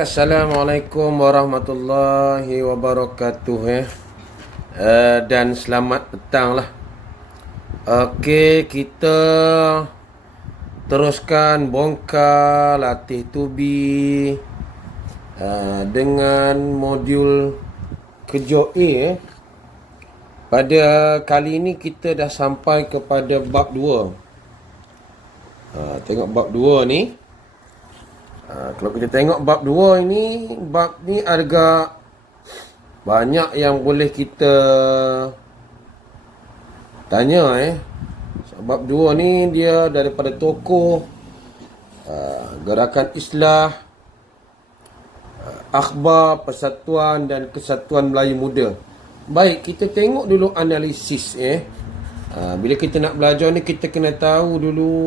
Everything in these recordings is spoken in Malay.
Assalamualaikum warahmatullahi wabarakatuh dan selamat petang lah. Okey, kita teruskan bongkar latih tubi dengan modul kerja A. Pada kali ini kita dah sampai kepada bab 2. Tengok bab 2 ni. Kalau kita tengok bab 2 ini, bab ni agak banyak yang boleh kita tanya Bab 2 ni dia daripada tokoh Gerakan Islah, Akhbar Persatuan dan Kesatuan Melayu Muda. Baik, kita tengok dulu analisis bila kita nak belajar ni, kita kena tahu dulu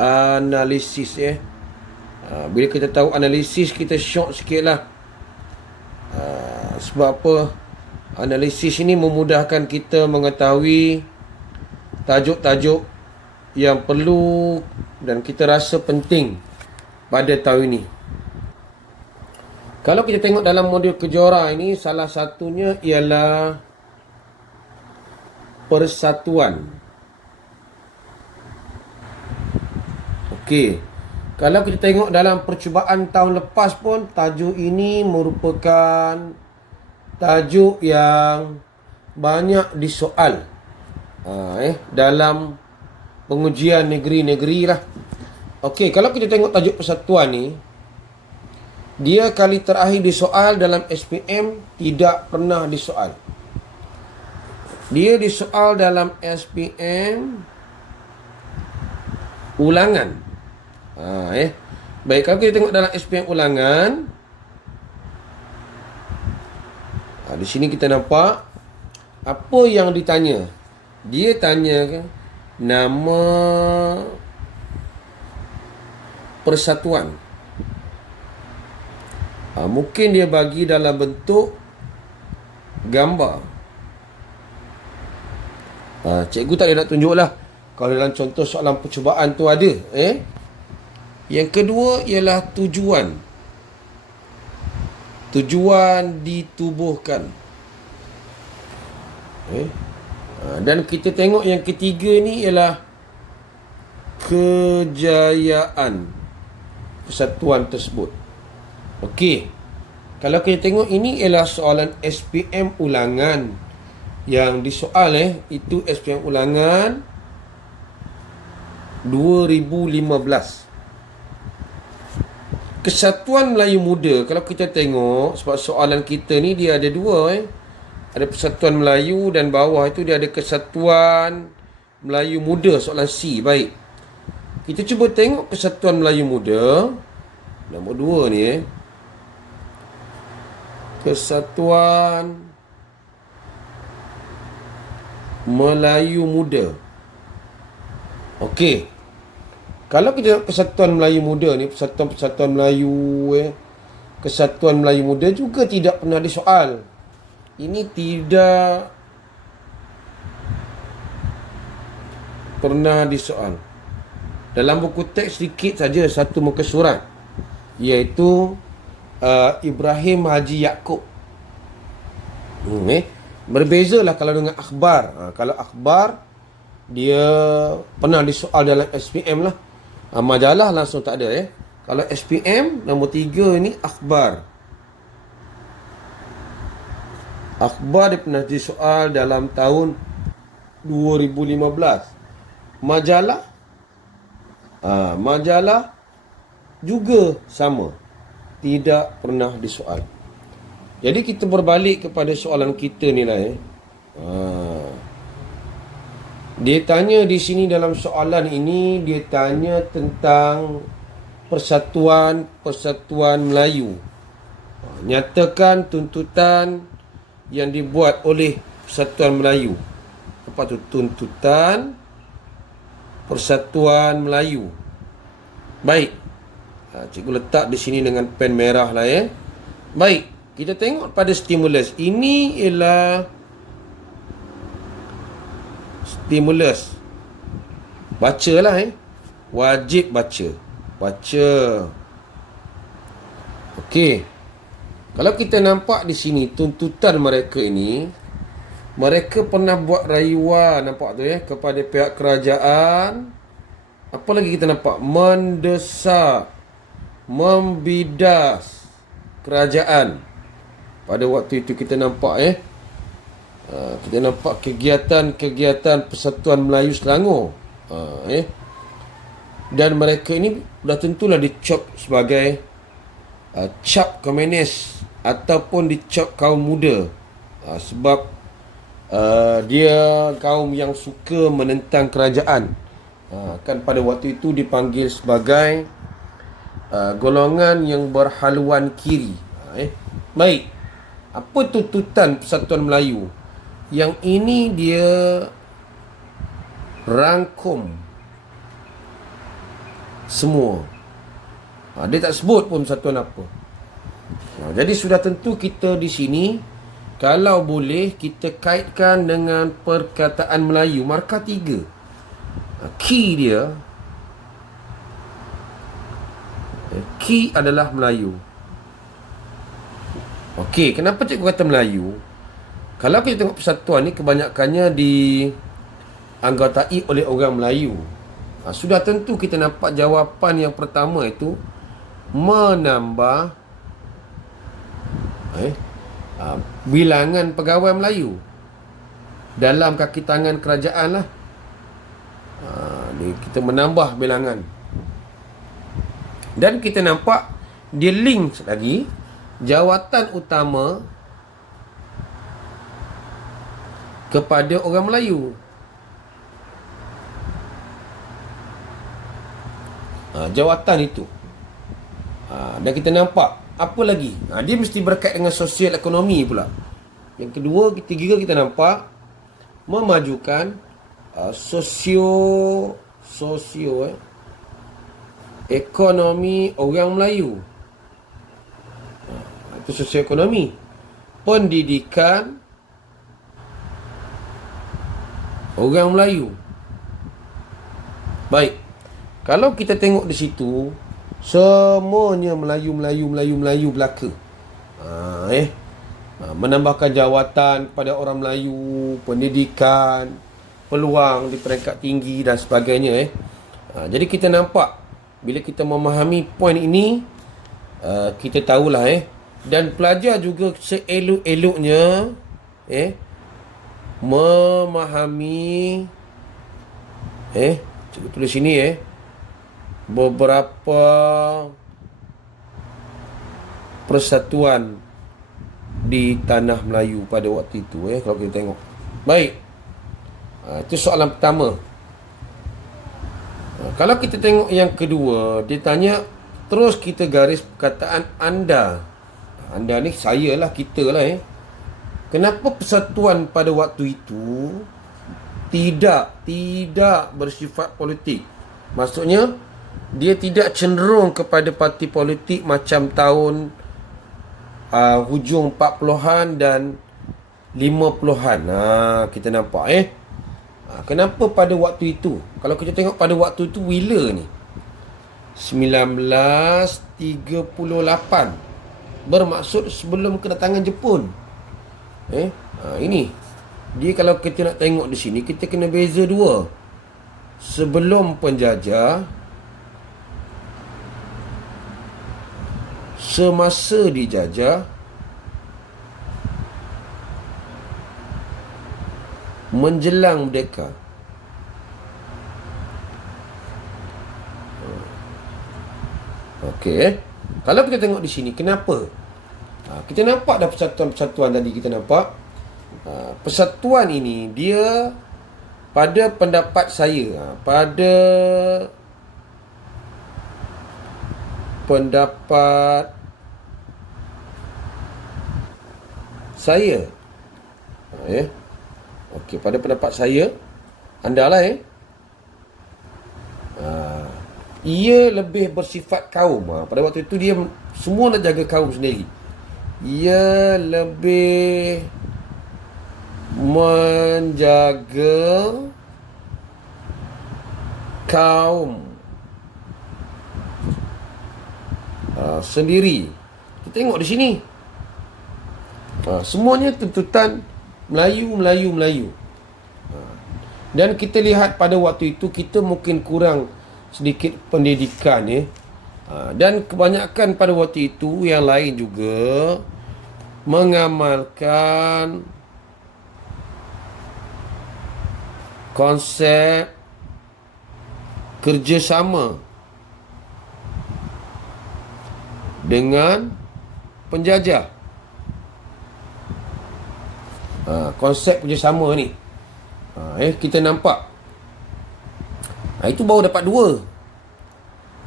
analisis bila kita tahu analisis, kita syok sikit lah. Sebab apa? Analisis ini memudahkan kita mengetahui tajuk-tajuk yang perlu dan kita rasa penting pada tahun ini. Kalau kita tengok dalam modul Kejora ini, salah satunya ialah persatuan. Okey. Kalau kita tengok dalam percubaan tahun lepas pun, tajuk ini merupakan tajuk yang banyak disoal dalam pengujian negeri-negeri lah. Okey, kalau kita tengok tajuk persatuan ni, dia kali terakhir disoal dalam SPM, tidak pernah disoal. Dia disoal dalam SPM ulangan. Baik, kalau kita tengok dalam SPM ulangan, di sini kita nampak apa yang ditanya. Dia tanya nama persatuan. Mungkin dia bagi dalam bentuk gambar. Cikgu tak boleh nak tunjuk lah. Kalau dalam contoh soalan percubaan tu ada. Yang kedua ialah tujuan. Tujuan ditubuhkan. Dan kita tengok yang ketiga ni ialah kejayaan persatuan tersebut. Okey. Kalau kita tengok, ini ialah soalan SPM ulangan yang disoal itu SPM ulangan 2015. Kesatuan Melayu Muda, kalau kita tengok, sebab soalan kita ni dia ada dua ada Persatuan Melayu dan bawah itu dia ada Kesatuan Melayu Muda, soalan C. Baik, kita cuba tengok Kesatuan Melayu Muda nombor 2 ni Kesatuan Melayu Muda. Okey. Kalau kita tengok Persatuan Melayu Muda ni, Persatuan Melayu Kesatuan Melayu Muda juga tidak pernah disoal. Ini tidak pernah disoal. Dalam buku teks sedikit saja satu muka surat, iaitu Ibrahim Haji Yaakob. Berbezalah kalau dengan akhbar. Kalau akhbar, dia pernah disoal dalam SPM lah. Majalah langsung tak ada Kalau SPM nombor 3 ni akhbar. Akhbar dia pernah disoal dalam tahun 2015. Majalah majalah juga sama, tidak pernah disoal. Jadi kita berbalik kepada soalan kita ni lah Dia tanya di sini dalam soalan ini, dia tanya tentang Persatuan Melayu. Nyatakan tuntutan yang dibuat oleh Persatuan Melayu. Apa tu tuntutan Persatuan Melayu? Baik. Cikgu letak di sini dengan pen merah lah Baik, kita tengok pada stimulus. Ini ialah stimulus. Bacalah wajib baca. baca. Okey. Kalau kita nampak di sini tuntutan mereka ini, mereka pernah buat rayuan, nampak tu ya, kepada pihak kerajaan. Apa lagi kita nampak? Mendesak, membidas kerajaan. Pada waktu itu kita nampak kita nampak kegiatan-kegiatan Persatuan Melayu Selangor. Dan mereka ini dah tentulah dicop sebagai cap komunis ataupun dicap kaum muda, sebab dia kaum yang suka menentang kerajaan. Kan pada waktu itu dipanggil sebagai golongan yang berhaluan kiri. Baik, apa tuntutan Persatuan Melayu? Yang ini dia rangkum semua. Dia tak sebut pun persatuan apa. Jadi sudah tentu kita di sini, kalau boleh kita kaitkan dengan perkataan Melayu markah 3. Key dia, key adalah Melayu. Okey, kenapa cikgu kata Melayu? Kalau kita tengok persatuan ni kebanyakannya dianggotai oleh orang Melayu. Sudah tentu kita nampak jawapan yang pertama itu menambah bilangan pegawai Melayu dalam kaki tangan kerajaan lah. Ni kita menambah bilangan. Dan kita nampak dia link lagi jawatan utama kepada orang Melayu. Jawatan itu. Dan kita nampak apa lagi? Dia mesti berkait dengan sosial ekonomi pula. Yang kedua, ketiga kita nampak memajukan sosio ekonomi orang Melayu. Itu sosio ekonomi. Pendidikan orang Melayu. Baik. Kalau kita tengok di situ, semuanya Melayu belaka. Menambahkan jawatan pada orang Melayu, pendidikan, peluang di peringkat tinggi dan sebagainya. Jadi kita nampak bila kita memahami poin ini, kita tahulah dan pelajar juga seelok-eloknya memahami cikgu tulis sini beberapa persatuan di tanah Melayu pada waktu itu kalau kita tengok. Baik. Itu soalan pertama. Kalau kita tengok yang kedua, dia tanya terus kita garis perkataan anda. Anda ni saya lah, kita lah Kenapa persatuan pada waktu itu tidak bersifat politik? Maksudnya dia tidak cenderung kepada parti politik macam tahun hujung 40-an dan 50-an. Kita nampak kenapa pada waktu itu? Kalau kita tengok pada waktu itu bila ni? 1938. Bermaksud sebelum kedatangan Jepun. Ini dia, kalau kita nak tengok di sini, kita kena beza dua. Sebelum penjajah, semasa dijajah, menjelang merdeka. Okey. Kalau kita tengok di sini, kenapa? Kita nampak dah persatuan-persatuan tadi kita nampak. Persatuan ini dia pada pendapat saya, pada pendapat saya, okey, pada pendapat saya, anda lah ia lebih bersifat kaum. Pada waktu itu dia semua nak jaga kaum sendiri. Ia lebih menjaga kaum sendiri. Kita tengok di sini. Semuanya tuntutan Melayu, Melayu, Melayu. Dan kita lihat pada waktu itu kita mungkin kurang sedikit pendidikan ya. Dan kebanyakan pada waktu itu yang lain juga mengamalkan konsep kerjasama dengan penjajah. Konsep kerjasama ni kita nampak itu baru dapat dua.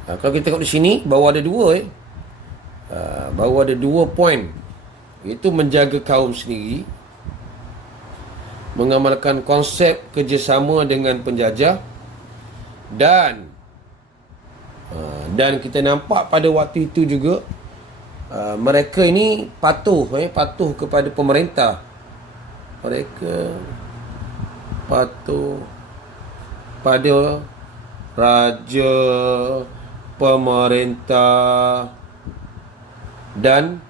Kalau kita tengok di sini baru ada dua baru ada 2 poin, iaitu menjaga kaum sendiri, mengamalkan konsep kerjasama dengan penjajah, dan kita nampak pada waktu itu juga mereka ini patuh kepada pemerintah. Mereka patuh pada raja, pemerintah dan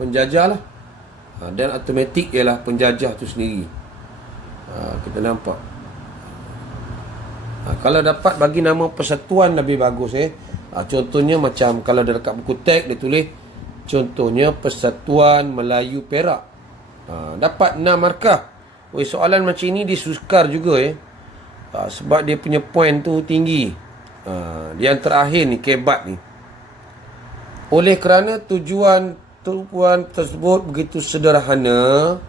penjajah lah. Dan automatik ialah penjajah tu sendiri. Kita nampak. Kalau dapat bagi nama persatuan lebih bagus contohnya macam kalau dekat buku teks dia tulis contohnya Persatuan Melayu Perak. Dapat 6 markah. Soalan macam ini disukar juga sebab dia punya poin tu tinggi. Yang terakhir ni kebat ni. Oleh kerana tujuan tersebut begitu sederhana,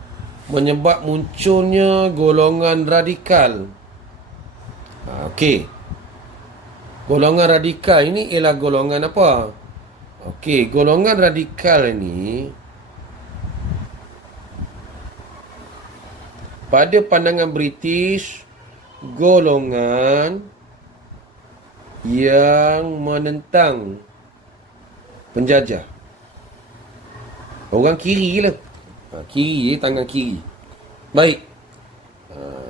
menyebab munculnya golongan radikal. Okey. Golongan radikal ini ialah golongan apa? Okey, golongan radikal ini pada pandangan British, golongan yang menentang penjajah. Orang kiri lah. Kiri, tangan kiri. Baik.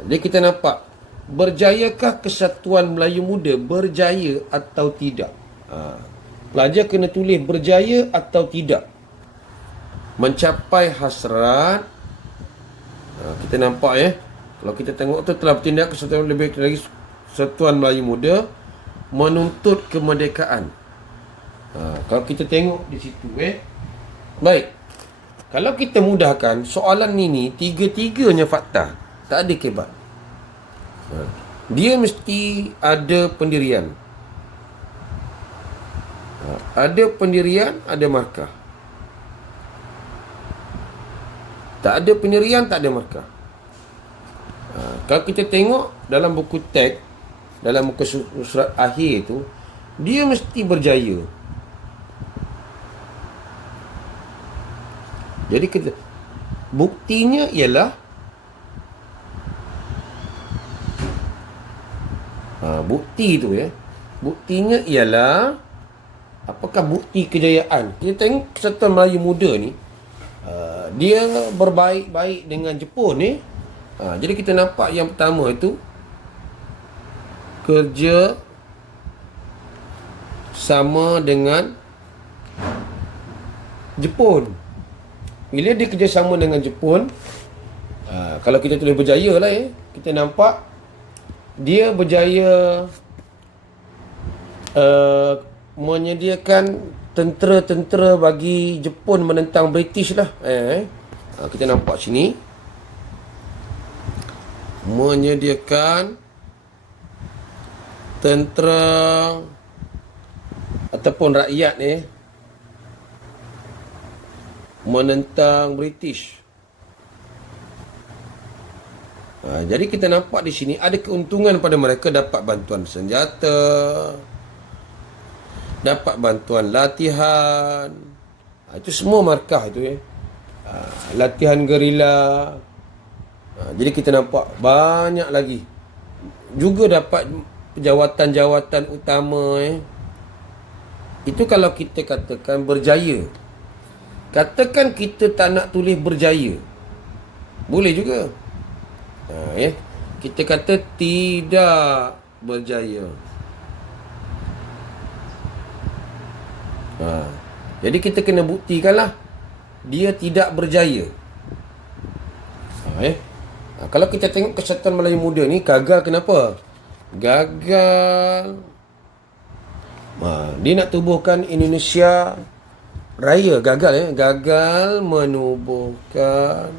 Jadi kita nampak, berjayakah Kesatuan Melayu Muda? Berjaya atau tidak? Pelajar kena tulis berjaya atau tidak. Mencapai hasrat. Kita nampak kalau kita tengok tu telah bertindak Kesatuan lebih lagi Kesatuan Melayu Muda menuntut kemerdekaan. Kalau kita tengok di situ baik. Kalau kita mudahkan soalan ini, tiga-tiganya fakta, tak ada kebat. Dia mesti ada pendirian. Ada pendirian, ada markah. Tak ada pendirian, tak ada markah. Kalau kita tengok dalam buku teks, dalam muka surat akhir tu, dia mesti berjaya. Jadi kita, buktinya ialah bukti tu buktinya ialah apakah bukti kejayaan. Kita tengok Kesatuan Melayu Muda ni, dia berbaik-baik dengan Jepun jadi kita nampak yang pertama itu kerja sama dengan Jepun. Bila dia kerjasama dengan Jepun, kalau kita tulis berjaya lah kita nampak dia berjaya menyediakan tentera-tentera bagi Jepun menentang British lah. Kita nampak sini, menyediakan tentera ataupun rakyat menentang British. Jadi kita nampak di sini ada keuntungan pada mereka, dapat bantuan senjata, dapat bantuan latihan. Itu semua markah itu latihan gerila. Jadi kita nampak banyak lagi. Juga dapat jawatan-jawatan utama Itu kalau kita katakan berjaya. Katakan kita tak nak tulis berjaya, boleh juga. Kita kata tidak berjaya. Jadi kita kena buktikanlah dia tidak berjaya. Kalau kita tengok kesihatan Melayu muda ni gagal kenapa? Gagal. Dia nak tubuhkan Indonesia Raya. Gagal gagal menubuhkan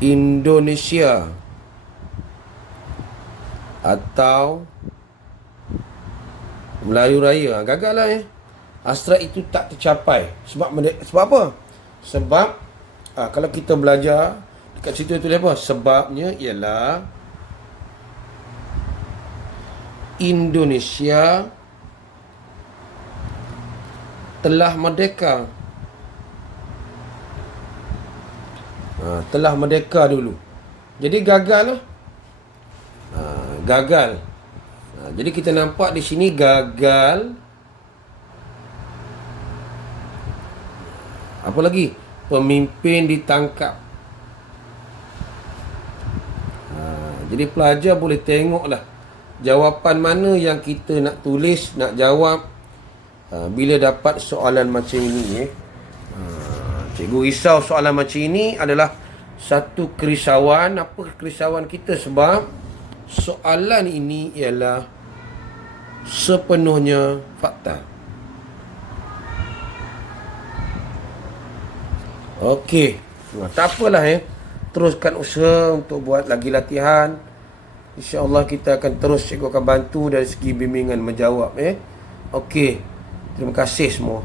Indonesia atau Melayu Raya. Gagal lah hasrat itu tak tercapai. Sebab apa? Sebab kalau kita belajar dekat situ tulis apa? Sebabnya ialah Indonesia telah merdeka. Telah merdeka dulu. Jadi gagal lah. Gagal. Jadi kita nampak di sini gagal. Apa lagi? Pemimpin ditangkap. Jadi pelajar boleh tengoklah jawapan mana yang kita nak tulis, nak jawab bila dapat soalan macam ini. Cikgu risau soalan macam ini adalah satu kerisauan. Apa kerisauan kita? Sebab soalan ini ialah sepenuhnya fakta. Okey. Tak apalah teruskan usaha untuk buat lagi latihan. InsyaAllah kita akan terus, cikgu akan bantu dari segi bimbingan menjawab. Okey. Terima kasih semua.